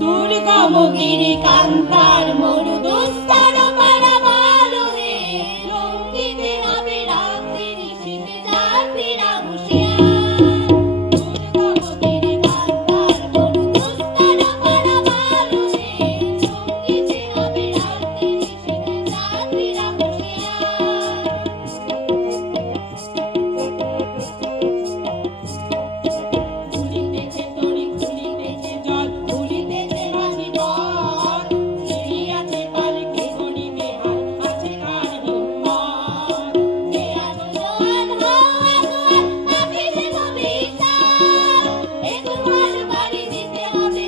দুর্গম গিরি কান্তার মরু দুস্তর পারাবারো হে, লঙ্ঘিতে হবে রাত্রি নিশীথে যাত্রীরা হুঁশিয়ার। দুর্গম গিরি কান্তার মরু দুস্তর পারাবারো হে, লঙ্ঘিতে হবে রাত্রি নিশীথে যাত্রীরা হুঁশিয়ার। ফুলিতেছে তরি ফুলিতেছে জল, ফুলিতেছে মাঝি পথ, ফিরিয়াছে পালকি গড়িবে হাল, আছে কার হিম্মত। হে আলো জোয়ান হও একবার, থাকিবে ভবিষ্যৎ, এ দুয়ার বাড়ি দিতে হবে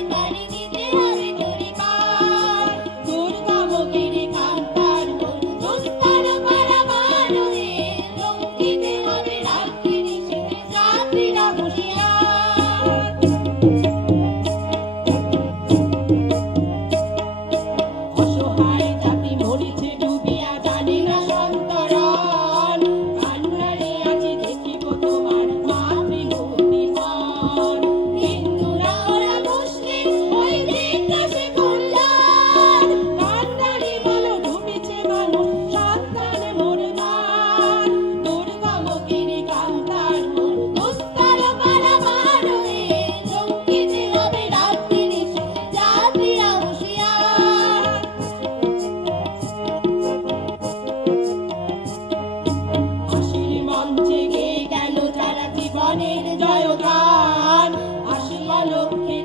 তরি পার। দুর্গম গিরি কান্তার মরু দুস্তর পারাবারো হে, লঙ্ঘিতে হবে রাত্রি নিশীথে যাত্রীরা হুঁশিয়ার। অসহায় জাতি মরিছে ডুবিয়া, জানে না সন্তরণ, কান্নারে আছি দেখিব তোমার মাতৃভূমিহীন। হিন্দুরা ওরা মুসলিম ওই বিদ্বেষে গুঞ্জন, কান্নারে বলো ডুবিছে মানুষ সন্তান মোরমান। দুর্গম গিরি কান্তার মরু দুস্তর পারাবারো হে, লঙ্ঘিতে হবে রাত্রি নিশীথে যাত্রীরা হুঁশিয়ার। হাসির মঞ্চে গেয়ে গেল যারা জীবনের জয়গান, আসিয়া লক্ষ্যে